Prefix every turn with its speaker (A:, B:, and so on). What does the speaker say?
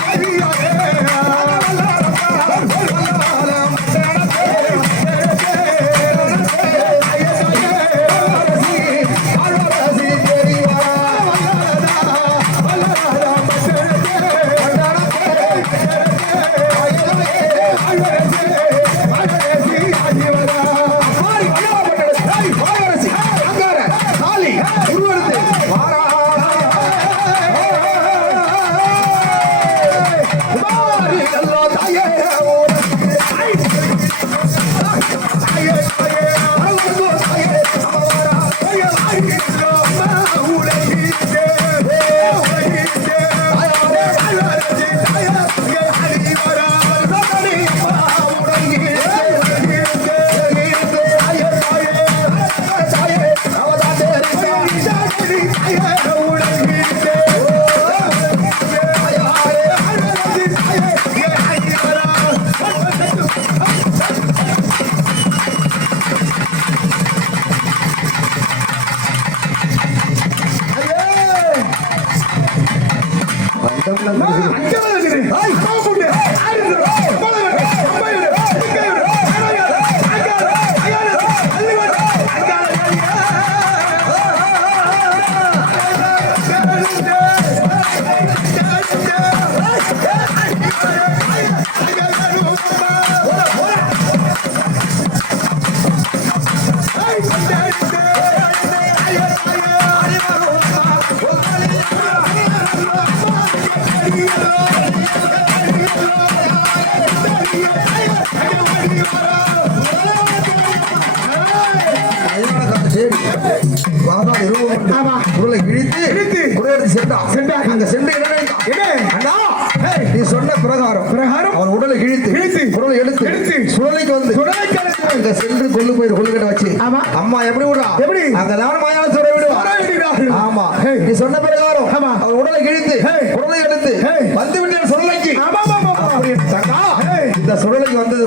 A: Aí, aê! É.
B: அஞ்சு வாதா நிறுவனம் குரலை இழுத்து
A: இழுத்து.
B: குரல் எடுத்து சென்றா சென்றா அங்க சென்று
A: என்ன?
B: நீ சொன்ன பிரகாரம்.
A: பிரகாரம்?
B: அவன் உடலை இழுத்து இழுத்து. குரலை எடுத்து எடுத்து. சுழலைக்கு வந்து
A: சுழலைக்கு அங்க
B: சென்று கொள்ளு போயிரு கொள்ளு கட்ட வச்சு
A: ஆமா.
B: அம்மா எப்படி விடுறா? எப்படி? அங்க தான் மாயால சுட விடுவா? ஆமா. நீ சொன்ன பிரகாரம். ஆமா. அவன் உடலை இழுத்து குரலை எடுத்து வந்து விட்டு சுழலைக்கு.
A: ஆமா ஆமா ஆமா
B: இந்த சுழலைக்கு வந்தது